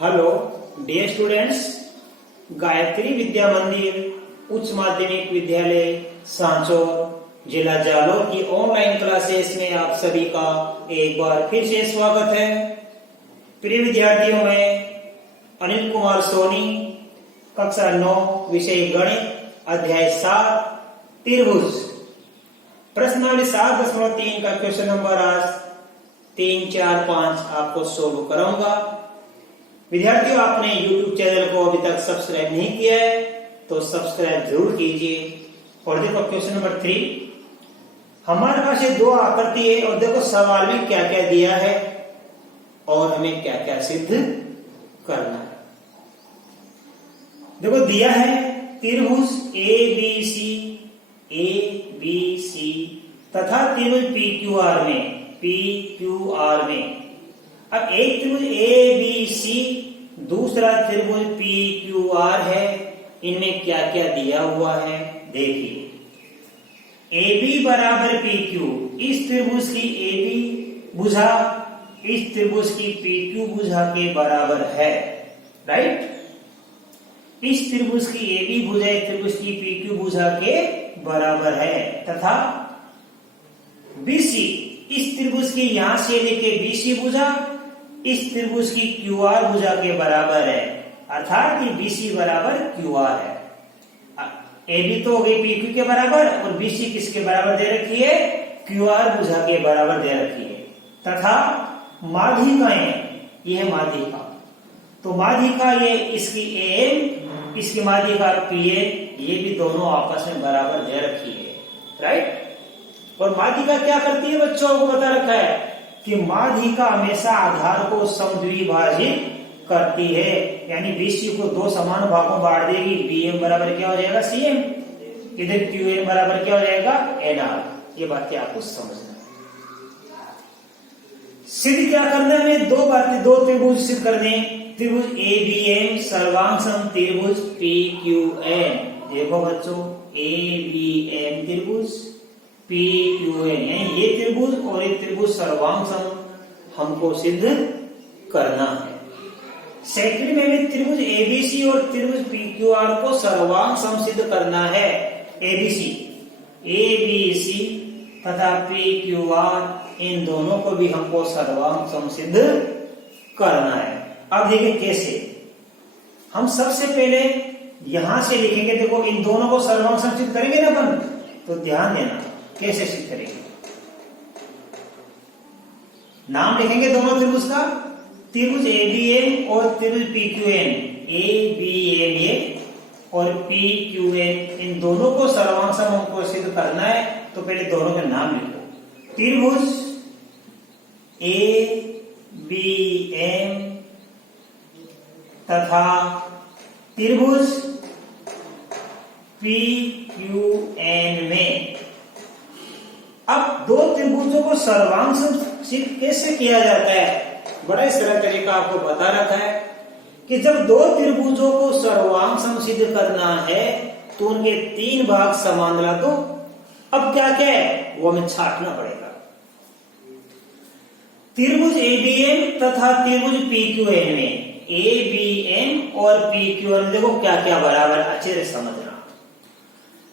Hello dear students, Gayatri विद्या मंदिर उच्च माध्यमिक विद्यालय सांचौर जिला जालोर की ऑनलाइन क्लासेस में आप सभी का एक बार फिर से स्वागत है। प्रिय विद्यार्थियों, में अनिल कुमार सोनी, कक्षा 9, विषय गणित, अध्याय 7 त्रिभुज, प्रश्नावली 7.3 का क्वेश्चन नंबर आज 3, 4, 5 आपको सोल्व कराऊंगा। विद्यार्थियों, आपने YouTube चैनल को अभी तक सब्सक्राइब नहीं किया है तो सब्सक्राइब जरूर कीजिए। और देखो क्वेश्चन नंबर 3, हमारे पास ये दो आकृति है और देखो सवाल में क्या क्या दिया है और हमें क्या क्या सिद्ध करना है। देखो दिया है त्रिभुज ए बी सी तथा त्रिभुज PQR में। अब एक त्रिभुज ABC, दूसरा त्रिभुज PQR है, इनमें क्या क्या दिया हुआ है देखिए। AB बराबर PQ, इस त्रिभुज की AB भुजा इस त्रिभुज की PQ भुजा के बराबर है, राइट। इस त्रिभुज की AB भुजा इस त्रिभुज की PQ भुजा के बराबर है तथा BC, इस त्रिभुज की यहां से लेके BC भुजा इस त्रिभुज की QR भुजा के बराबर है, अर्थात कि BC बराबर QR है। AB तो हो गई PQ के बराबर और BC किसके बराबर दे रखी है? QR भुजा के बराबर दे रखी है तथा माध्यिकाएं, ये है माध्यिका, तो माध्यिका ये इसकी AM, इसकी माध्यिका PA, ये भी दोनों आपस में बराबर दे रखी है, राइट। और माध्यिका क्या करती है बच्चों को बता रखा है कि माध्यिका हमेशा आधार को समद्विभाजित करती है, यानी BC को दो समान भागों में बांट देगी। BM बराबर क्या हो जाएगा? CM, इधर QM बराबर क्या हो जाएगा? NR। ये बातें आपको समझना है। सिद्ध क्या करना है? हमें दो त्रिभुज सिद्ध करने। त्रिभुज ABM सर्वांग सम त्रिभुज PQN। देखो बच्चों, ABM त्रिभुज PQN, यानी ये त्रिभुज और ये त्रिभुज सर्वांग सम हमको सिद्ध करना है। सेकंड में भी त्रिभुज ABC और त्रिभुज PQR को सर्वांग सम सिद्ध करना है। ABC तथा PQR, इन दोनों को भी हमको सर्वांग सम सिद्ध करना है। अब देखिए कैसे। हम सबसे पहले यहां से लिखेंगे। देखो इन दोनों को सर्वांग सम सिद्ध करेंगे ना अपन, तो ध्यान देना कैसे सिद्ध करेंगे। नाम लिखेंगे दोनों त्रिभुज का, त्रिभुज ABM और त्रिभुज PQN। ABM ये और PQN, इन दोनों को सर्वांग सम हमको सिद्ध करना है, तो पहले दोनों के नाम लिखो। त्रिभुज ABM तथा त्रिभुज PQN में। अब दो त्रिभुजों को सर्वांग सम सिद्ध कैसे किया जाता है? बड़ा ही सरल तरीका आपको बता रखा है कि जब दो त्रिभुजों को सर्वांग सम सिद्ध करना है तो उनके 3 भाग समान ला दो। अब क्या क्या है वो हमें छांटना पड़ेगा। त्रिभुज ABM तथा त्रिभुज PQN में, ABM और PQN में देखो क्या क्या बराबर, अच्छे से समझना।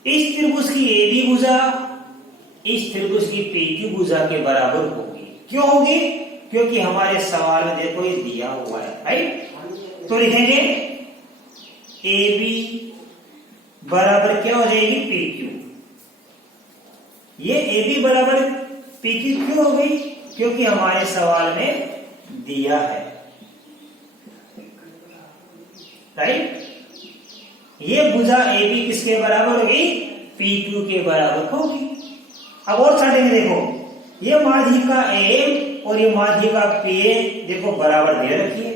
इस त्रिभुज की AB भुजा इस त्रिभुज की PQ भुजा के बराबर होगी। क्यों होगी? क्योंकि हमारे सवाल में देखो ये दिया हुआ है, राइट। तो लिखेंगे AB बराबर क्या हो जाएगी? PQ। ये AB बराबर PQ क्यों हो गई? क्योंकि हमारे सवाल में दिया है, राइट। ये भुजा AB किसके बराबर होगी? PQ के बराबर होगी। अब और छाटेंगे। देखो ये माध्यिका AM और ये माध्यिका PA देखो बराबर दे रखी है।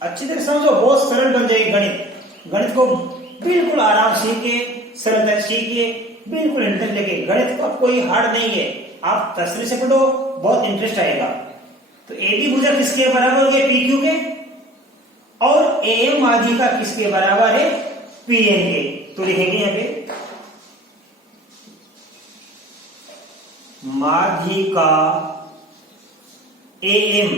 अच्छी तरह समझो, बहुत सरल बन जाएगी गणित। गणित को बिल्कुल आराम सीखिए, सरलता सीखिए, बिल्कुल इंटरेस्ट लेके। गणित को कोई हार्ड नहीं है, आप तसल्ली से पढ़ो, बहुत इंटरेस्ट आएगा। तो AB भुजा किसके बराबर हो गया? PQ के। और AM माध्यिका किसके बराबर है? PN के। तो लिखेंगे यहाँ पे माध्यिका AM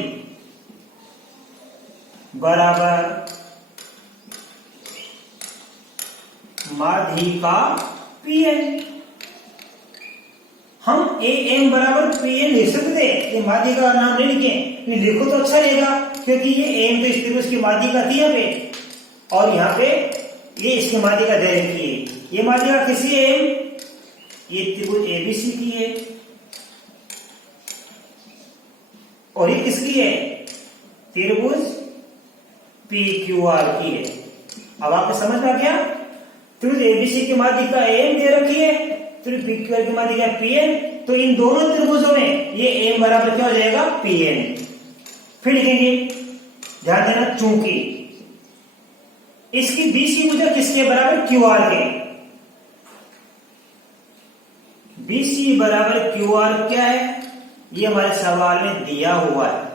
बराबर माध्यिका पीएन। हम ए एम बराबर पीएन लिख सकते हैं, ये माध्यिका का नाम नहीं लिखे, लिखो तो अच्छा रहेगा क्योंकि ये एम तो त्रिभुज की माध्यिका थी यहाँ पे, और यहाँ पे ये इसकी माध्यिका दे रखी है। ये माध्यिका किसी है एम, ये त्रिभुज एबीसी की है, और ये किसकी है, त्रिभुज पी क्यू आर की है। अब आपको समझ में आ गया, त्रिभुज एबीसी की माध्यिका एम दे रखी है, त्रिभुज पी क्यू आर की माध्यिका पीएन, तो इन दोनों त्रिभुजों में ये एम बराबर क्या हो जाएगा, पीएन। फिर लिखेंगे, ध्यान देना, चूंकि इसकी बीसी भुजा किसके बराबर, क्यू आर के, बीसी बराबर क्यू आर क्या है, ये हमारे सवाल में दिया हुआ है,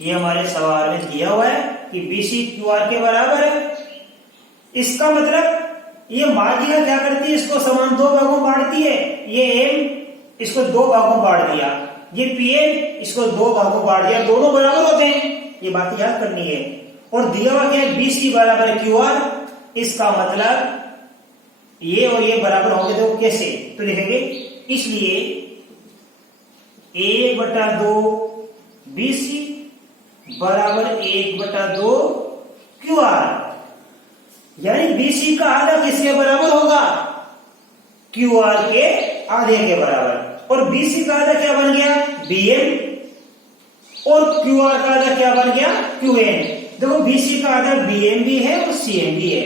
ये हमारे सवाल में दिया हुआ है कि बीसी क्यू आर के बराबर है। इसका मतलब ये माध्यिका क्या करती है, इसको समान दो भागों में बांटती है, ये एम इसको दो भागों में बांट दिया, ये पीएन इसको दो भागों में बांट दिया, दोनों बराबर होते हैं, ये बात याद करनी है। और दिया हुआ क्या है, बीसी बराबर क्यू आर, इसका मतलब ये और ये बराबर होंगे, तो कैसे, तो लिखेंगे, इसलिए 1/2 बीसी बराबर 1/2 क्यू आर, यानी बीसी का आधा किसके बराबर होगा, क्यू आर के आधे के बराबर। और बीसी का आधा क्या बन गया, बीएम, और क्यू आर का आधा क्या बन गया, क्यूएन। देखो बीसी का आधा बीएम भी है और सीएम भी है,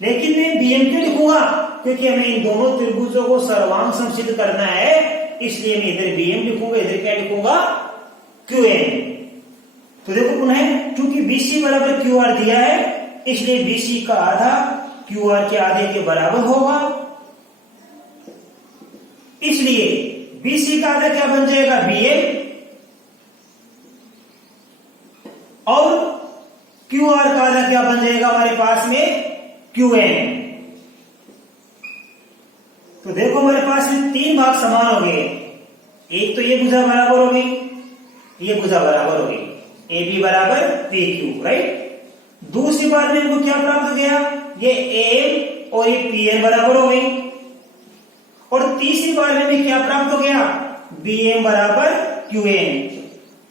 लेकिन मैं बीएम क्यों लिखूंगा, क्योंकि हमें इन दोनों त्रिभुजों को सर्वांग समसिद्ध करना है, इसलिए मैं इधर बीएम लिखूंगा, इधर क्या लिखूंगा, क्यूएन। तो देखो पुनः, क्योंकि बीसी बराबर क्यू आर दिया है, इसलिए बीसी का आधा क्यू आर के आधे के बराबर होगा, इसलिए बीसी का आधा क्या बन जाएगा, बीएम, और क्यू आर का आधा क्या बन जाएगा हमारे पास में, क्यूएन। तो देखो हमारे पास में तीन भाग समान हो गए, एक तो ये भुजा बराबर हो गई, ये भुजा बराबर हो गई, ए बी बराबर पी क्यू, राइट। दूसरी बार में इनको क्या प्राप्त हो गया, ये एम और ये पीएन बराबर हो गई, और तीसरी बार में भी क्या प्राप्त हो गया, बीएम बराबर क्यूएन।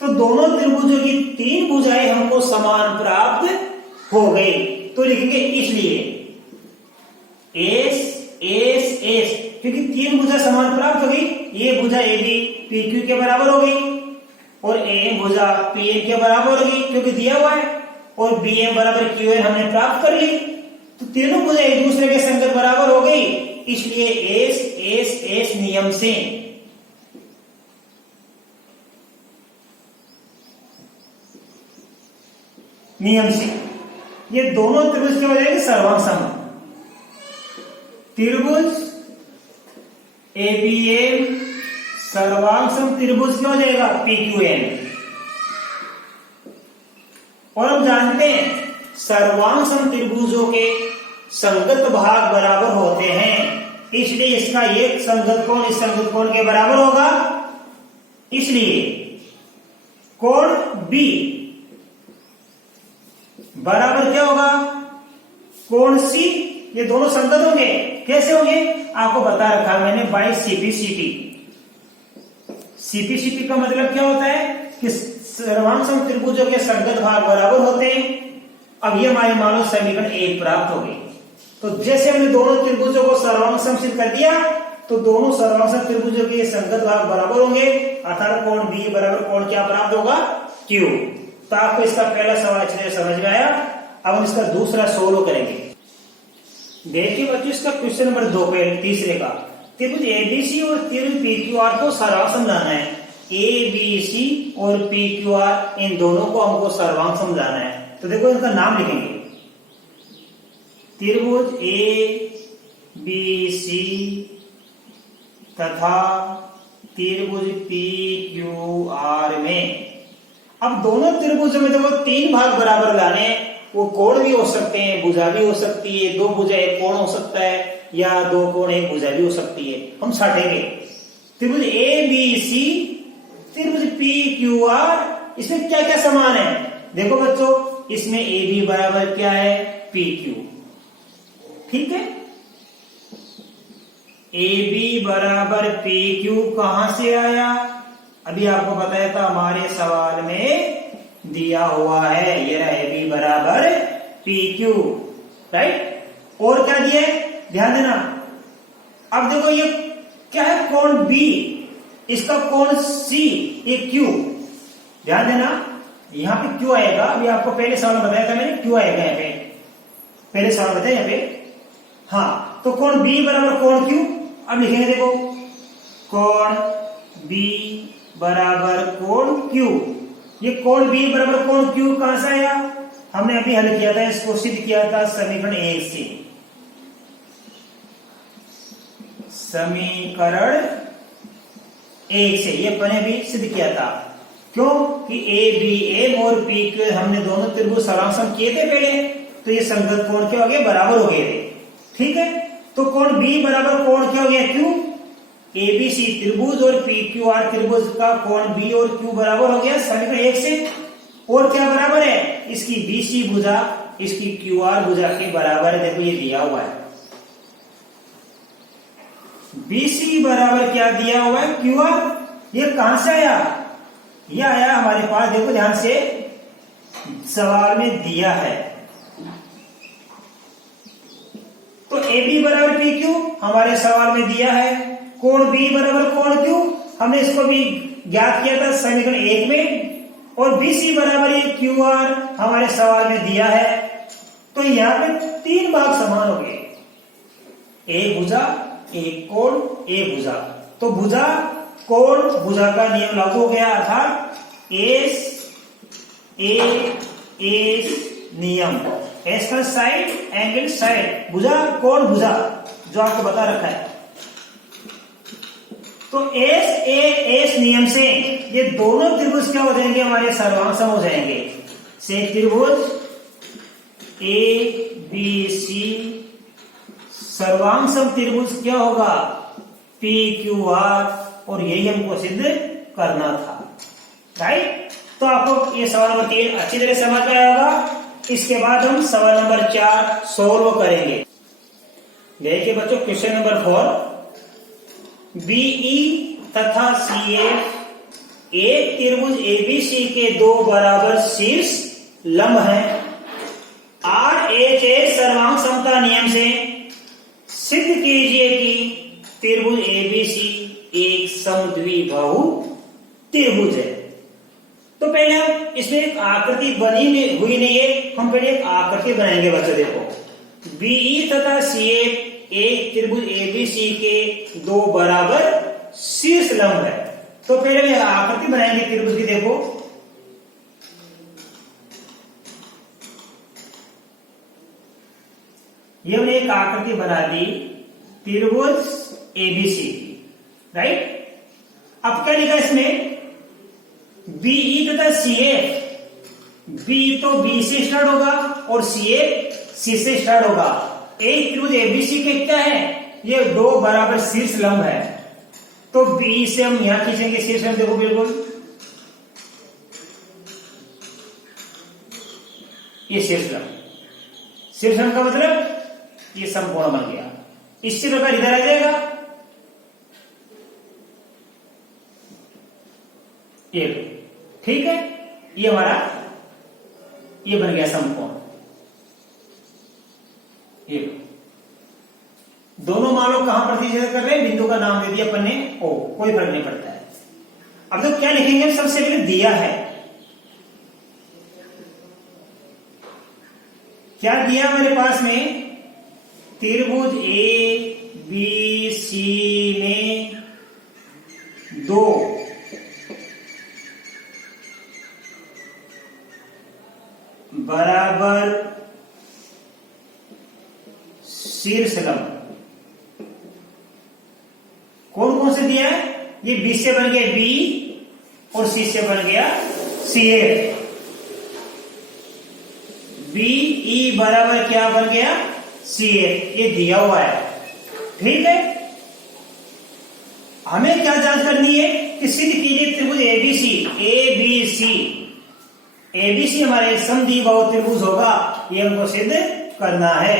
तो दोनों त्रिभुजों की तीन भुजाएं हमको समान प्राप्त हो गई, तो लिखेंगे इसलिए एस एस एस, क्योंकि तीन भुजा समान प्राप्त हो गई, ये भुजा ए बी पी क्यू के बराबर हो गई, और एम भुजा पी एन के बराबर हो गई क्योंकि दिया हुआ है, और बी एम बराबर क्यू एन हमने प्राप्त कर ली, तो तीनों भुजा एक दूसरे के संगत बराबर हो गई, इसलिए एस एस एस नियम से ये दोनों त्रिभुज क्या हो जाएंगे, सर्वांग सम। त्रिभुज एबीएम सर्वांग सम त्रिभुज क्या हो जाएगा, पीक्यूएन। और हम जानते हैं सर्वांग सम त्रिभुजों के संगत भाग बराबर होते हैं, इसलिए इसका एक संगत कोण इस संगत कोण के बराबर होगा, इसलिए कोण बी बराबर क्या होगा, कोण सी। ये दोनों संगत होंगे, कैसे होंगे आपको बता रखा मैंने, बाई सीपीसीपी। सीपीसीपी का मतलब क्या होता है कि सर्वांग सम त्रिभुजों के संगत भाग बराबर होते हैं। अब ये हमारे मान लो समीकरण 1 प्राप्त हो गई, तो जैसे हमने दोनों त्रिभुजों को सर्वांग समसिद्ध कर दिया, तो दोनों सर्वांग सम त्रिभुजों के संगत भाग बराबर होंगे, अर्थात कोण बी बराबर कोण क्या प्राप्त होगा, क्यू। तो आपको इसका पहला सवाल अच्छे से समझ में आया। अब हम इसका दूसरा सोल्व करेंगे। देखिए बच्चों, इसका क्वेश्चन नंबर 2 पे तीसरे का, त्रिभुज एबीसी और त्रिभुज पीक्यूआर को सर्वांग समझाना है। एबीसी और पीक्यूआर इन दोनों को हमको सर्वांग समझाना है। तो देखो इनका नाम लिखेंगे, त्रिभुज ए बी सी तथा त्रिभुज पी क्यू आर में। अब दोनों त्रिभुजों में देखो तीन भाग बराबर लाने, वो कोण भी हो सकते हैं, भुजा भी हो सकती है, दो भुजा एक कोण हो सकता है, या दो कोण एक भुजा भी हो सकती है। हम छाटेंगे त्रिभुज ए बी सी, त्रिभुज पी क्यू आर इसमें क्या क्या समान है? देखो बच्चों, इसमें ए बी बराबर क्या है? P Q. ठीक है, ए बी बराबर पी क्यू कहां से आया? अभी आपको बताया था हमारे सवाल में दिया हुआ है, ये रहा ए बी बराबर पी क्यू, राइट। और क्या दिया है ध्यान देना। अब देखो ये क्या है? कोण बी, इसका कोण सी, ये क्यू। ध्यान देना, यहां पे क्यू आएगा। अभी आपको पहले सवाल बताया था मैंने, क्यू आएगा यहाँ पे, पहले सवाल बताया यहाँ पे। हाँ, तो कोण बी बराबर कोण क्यू। अब लिखेंगे, देखो कोण बी बराबर कोण क्यू। ये कोण बी बराबर कोण क्यू कहां से आया? हमने अभी हल किया था, इसको सिद्ध किया था समीकरण 1 से। समीकरण 1 से ये अपने भी सिद्ध किया था। क्यों? कि ए बी एम और पी क्यू हमने दोनों त्रिभुज सर्वांग किए थे पहले, तो ये संगत कोण क्या हो गए? बराबर हो गए थे। ठीक है, तो कोण बी बराबर कोण क्या हो गया? क्यू। ए बी सी त्रिभुज और पी क्यू आर त्रिभुज का कोण बी और क्यू बराबर हो गया समीकरण 1 से। और क्या बराबर है? इसकी बी सी भुजा इसकी क्यू आर भुजा के बराबर है। देखो ये दिया हुआ है, बी सी बराबर क्या दिया हुआ है? Q R. ये कहां से आया? ये आया हमारे पास, देखो ध्यान से, सवाल में दिया है। तो ए बी बराबर पी क्यू हमारे सवाल में दिया है। कोण बी बराबर कोण क्यू हमने इसको भी ज्ञात किया था समीकरण 1 में। और बी सी बराबर ये क्यू आर हमारे सवाल में दिया है। तो यहां पे 3 भाग समान हो गए, एक भुजा, एक कोण, एक भुजा। तो भुजा कोण भुजा का नियम लागू हो गया, अर्थात एस ए एस नियम। एस का साइड, एंगल साइड, भुजा कोण भुजा, जो आपको बता रखा है। तो एस ए एस नियम से ये दोनों त्रिभुज क्या हो जाएंगे? हमारे सर्वांग हो जाएंगे। से त्रिभुज ए बी सी सर्वांग त्रिभुज क्या होगा? P Q R. और यही हमको सिद्ध करना था, राइट। तो आपको ये सवाल नंबर 3 अच्छी तरह समझ में आया होगा। इसके बाद हम सवाल नंबर 4 सोल्व करेंगे। देखिए बच्चों, क्वेश्चन नंबर 4, बीई तथा सीएफ एक त्रिभुज एबीसी के 2 बराबर शीर्ष लंब हैं। आर एच एस सर्वांग समता नियम से सिद्ध कीजिए कि त्रिभुज एबीसी एक समद्विबाहु त्रिभुज है। तो पहले हम इसमें एक आकृति बनी हुई नहीं है, हम पहले एक आकृति बनाएंगे बच्चों। देखो, बीई तथा सीएफ एक त्रिभुज एबीसी के 2 बराबर शीर्ष लंब है। तो पहले हम आकृति बनाएंगे त्रिभुज की। देखो, ये हमने एक आकृति बना दी त्रिभुज एबीसी की, राइट। अब क्या लिखा इसमें? बीई तथा सीएफ, बी तो बी से स्टार्ट होगा और सीएफ सी से स्टार्ट होगा। एक त्रिभुज एबीसी के क्या है? ये 2 बराबर शीर्ष लंब है। तो बी से हम यहां खींचेंगे शीर्ष लंब। देखो बिल्कुल ये शीर्ष लंब। शीर्ष लंब का मतलब ये समकोण बन गया। इसी प्रकार इधर आ जाएगा ये, ठीक है। ये हमारा ये बन गया समकोण। ये दोनों मानों कहां प्रतिच्छेद कर रहे हैं? बिंदु का नाम दे दिया अपन ने ओ, कोई फर्क नहीं पड़ता है। अब तो क्या लिखेंगे? सबसे पहले दिया है, क्या दिया हमारे पास में? त्रिभुज ए बी सी में 2 बराबर शीर्ष लंब। कौन कौन से दिया है? ये बी से बन गया बी और सी से बन गया सी ए। बी ई बराबर क्या बन गया? सी ए। ये दिया हुआ है, ठीक है। हमें क्या जांच करनी है कि सिद्ध कीजिए त्रिभुज ABC, A B C ABC हमारा एक समद्विबाहु त्रिभुज होगा, ये हमको सिद्ध करना है।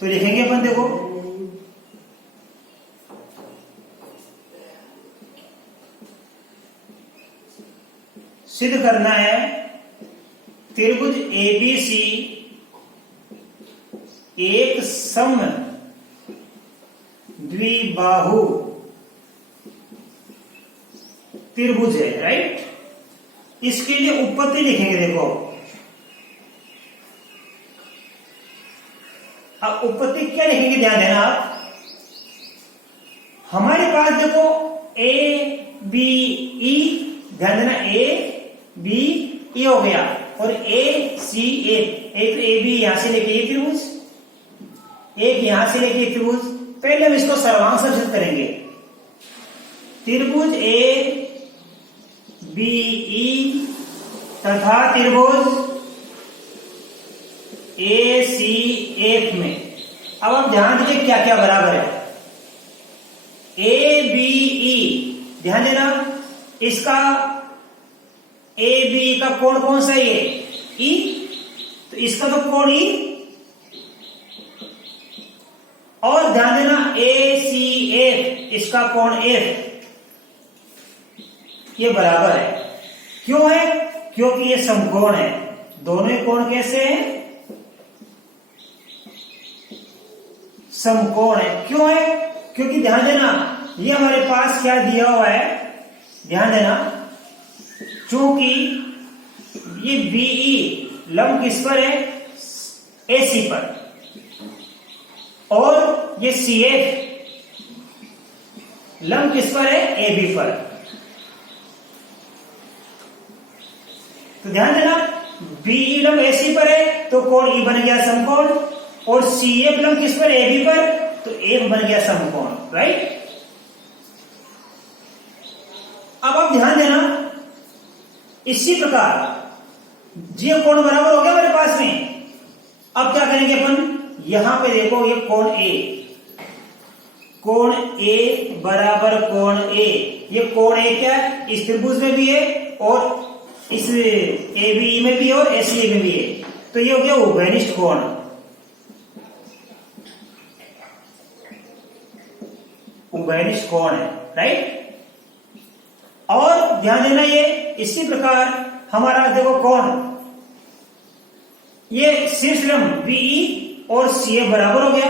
तो लिखेंगे अपन, देखो सिद्ध करना है त्रिभुज एबीसी एक सम द्विबाहु त्रिभुज है, राइट। इसके लिए उत्पत्ति लिखेंगे, देखो अब उत्पत्ति क्या लिखेंगे, ध्यान देना आप। हमारे पास देखो ए बी ई, ध्यान देना ए बी ई हो गया, और ए सी ए, एक तो ए बी यहां से लेके ये त्रिभुज, एक यहां से लेके त्रिभुज। पहले हम इसको सर्वांग सिद्ध करेंगे। त्रिभुज ए बी ई तथा त्रिभुज ए सी एक में, अब आप ध्यान दीजिए क्या क्या बराबर है। ए बी ई, ध्यान देना, इसका ए बी का कोण कौन सा है, ये ई, तो इसका तो कोण ई, और ध्यान देना ए सी एफ, इसका कोण एफ, ये बराबर है। क्यों है? क्योंकि ये समकोण है। दोनों कोण कैसे हैं? समकोण है। क्यों है? क्योंकि ध्यान देना ये हमारे पास क्या दिया हुआ है, ध्यान देना, चूंकि ये बीई लंब किस पर है, एसी पर, और ये सीएफ लंब किस पर है, एबी पर। तो ध्यान देना बीई लंब एसी पर है तो कोण ई बन गया समकोण, और सीएफ लंब किस पर, एबी पर, तो एफ बन गया समकोण, राइट। अब आप ध्यान देना इसी प्रकार ये कोण बराबर हो गया हमारे पास में। अब क्या करेंगे अपन, यहां पे देखो ये कोण ए बराबर कोण ए, ये कोण ए क्या है, इस त्रिभुज में भी है और इस एबी में भी है और एसी में भी है, तो ये हो गया उभयनिष्ठ कोण। उभयनिष्ठ कोण है, राइट। और ध्यान देना ये इसी प्रकार हमारा देखो कोण, ये शीर्ष लंब बीई और सीए बराबर हो गया,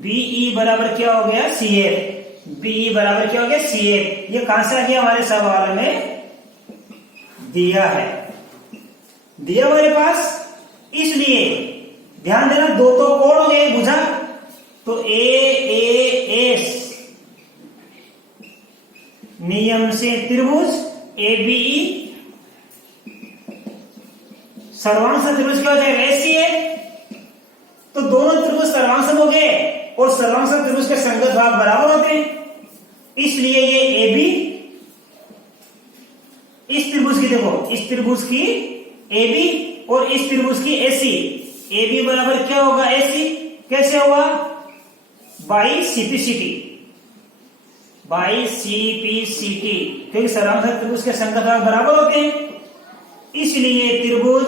बीई बराबर क्या हो गया, सीए, बीई बराबर क्या हो गया, सीए। ये कहां से आ गया, हमारे सवाल में दिया है, दिया हमारे पास। इसलिए ध्यान देना दो तो कोण हो गए बुझा, तो एस नियम से त्रिभुज एबीई सर्वांश त्रिभुज क्या हो जाएगा, एसी है। तो दोनों त्रिभुज सर्वांश हो गए और सर्वांश त्रिभुज के संगत भाग बराबर होते हैं, इसलिए ये एबी इस त्रिभुज की, देखो इस त्रिभुज की एबी और इस त्रिभुज की एसी, एबी बराबर क्या होगा, एसी। कैसे होगा, बाई सीपीसीटी, बाई सीपीसीटी, क्योंकि सर्वांश त्रिभुज के संगत भाग बराबर होते हैं, इसलिए त्रिभुज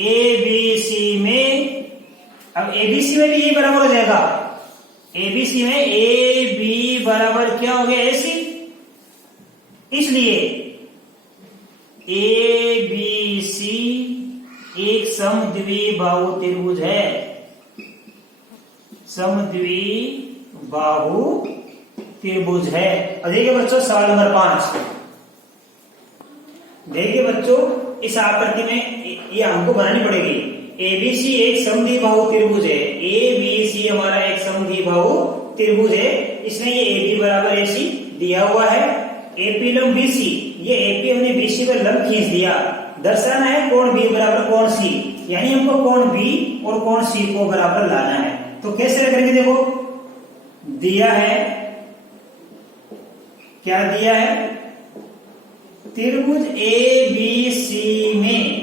एबीसी में, अब एबीसी में भी यही बराबर हो जाएगा, एबीसी में ए बी बराबर क्या हो गया, एसी। इसलिए एबीसी एक समद्विबाहु त्रिभुज है, समद्विबाहु त्रिभुज है। और देखिए बच्चों सवाल नंबर 5, देखिए बच्चों इस आकृति में ये हमको बनानी पड़ेगी। एबीसी एक समद्विबाहु त्रिभुज है, एबीसी हमारा एक समद्विबाहु त्रिभुज है, इसमें ये एबी बराबर एसी दिया हुआ है, एपी लंब बीसी, ये एपी हमने बीसी पर लंब खींच दिया। दर्शाना है कोण बी बराबर कोण सी, यानी हमको कोण बी और कोण सी को बराबर लाना है। तो कैसे करेंगे, देखो दिया है, क्या दिया है, त्रिभुज ए बी सी में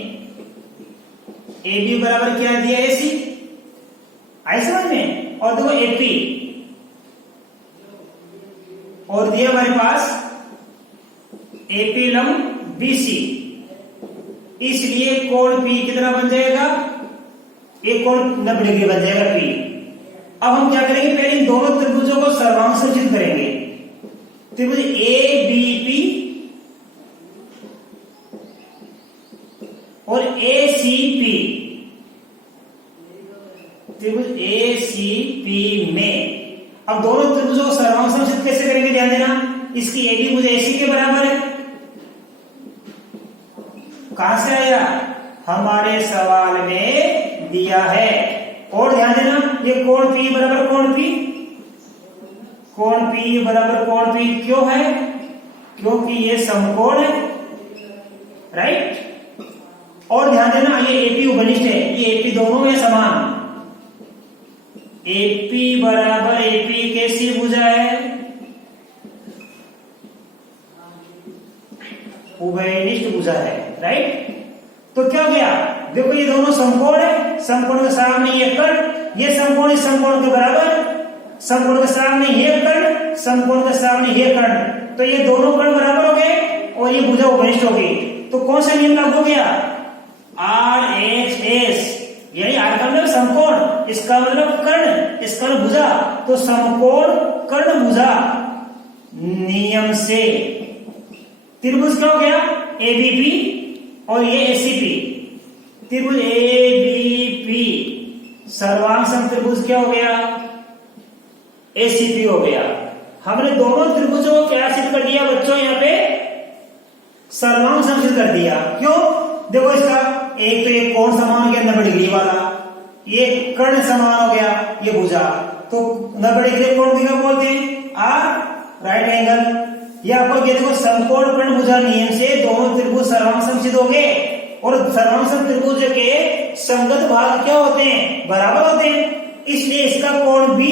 ए बी बराबर क्या दिया, एसी, आई समझ में। और देखो एपी, और दिया हमारे पास एपी लंब BC, इसलिए कोण P कितना बन जाएगा, एक कोण 90 डिग्री बन जाएगा P। अब हम क्या करेंगे, पहले इन दोनों त्रिभुजों को सर्वांग समचित करेंगे। त्रिभुज ABP और ACP, त्रिभुज ACP में अब दोनों त्रिभुजों को सर्वांग समचित कैसे करेंगे, ध्यान देना। इसकी AB भुज AC के बराबर है। कहां से आया, हमारे सवाल में दिया है। और ध्यान देना, ये कोण P बराबर कोण P, कोण P बराबर कोण P क्यों है, क्योंकि ये समकोण है, राइट। और ध्यान देना, ये AP उपनिष्ठ है, ये AP दोनों में समान। AP बराबर AP कैसी भुजा है, उभयनिष्ठ भुजा है, राइट। तो क्या हो गया, देखो ये दोनों समकोण है, समकोण के सामने ये कर्ण, ये समकोण इस समकोण के बराबर, समकोण के सामने ये कर्ण, समकोण के सामने ये कर्ण, तो ये दोनों कर्ण बराबर हो गए और ये भुजा उपनिष्ठ हो गई। तो कौन सा नियम लागू हो गया, RHS, यानी R का मतलब समकोण, इसका मतलब कर्ण, इसका मतलब भुजा, तो समकोण कर्ण भुजा नियम से त्रिभुज क्या हो गया, ABP और ये ACP, त्रिभुज ABP सर्वांग समत्रिभुज क्या हो गया, ACP हो गया। हमने दोनों त्रिभुजों को क्या सिद्ध कर दिया बच्चों, यहाँ पे सर्वांग समसिद्ध कर दिया। क्यों, देखो इसका एक तो ये कोण समान हो गया 90 डिग्री वाला, ये कर्ण समान हो गया, ये भुजा, तो 90 डिग्री कोण किसको बोलते हैं, R राइट एंगल। ये आपको ये देखो समकोण कर्ण भुजा नियम से दोनों त्रिभुज सर्वांग समसिद्ध हो गए, और सर्वांग सम त्रिभुज के संगत भाग क्या होते हैं, बराबर होते हैं, इसलिए इसका कोण B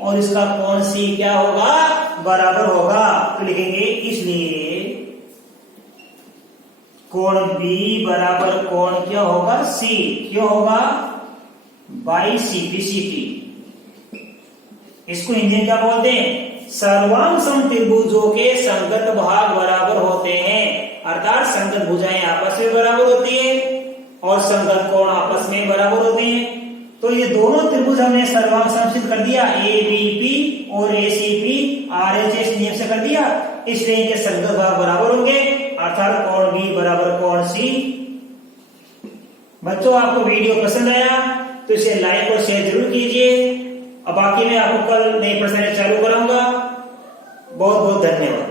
और इसका कोण C क्या होगा, बराबर होगा। तो लिखेंगे इसलिए कोण B बराबर कोण क्या होगा, C, क्यों होगा, बाई CPCT। इसको हिंदी में क्या बोलते हैं, सर्वांग सम त्रिभुजों के संगत भाग बराबर होते हैं, अर्थात संगत भुजाएं आपस में बराबर होती है और संगत कोण आपस में बराबर होते हैं। तो ये दोनों त्रिभुज हमने सर्वांग समसिद्ध कर दिया, ABP और ACP RHS नियम से कर दिया, इसलिए इनके संगत भाग बराबर होंगे, अर्थात कोण B बराबर कोण C। बच्चों आपको वीडियो पसंद आया तो इसे लाइक और शेयर जरूर कीजिए। अब बाकी मैं आपको कल नई प्रश्न चालू कराऊंगा। बहुत बहुत धन्यवाद।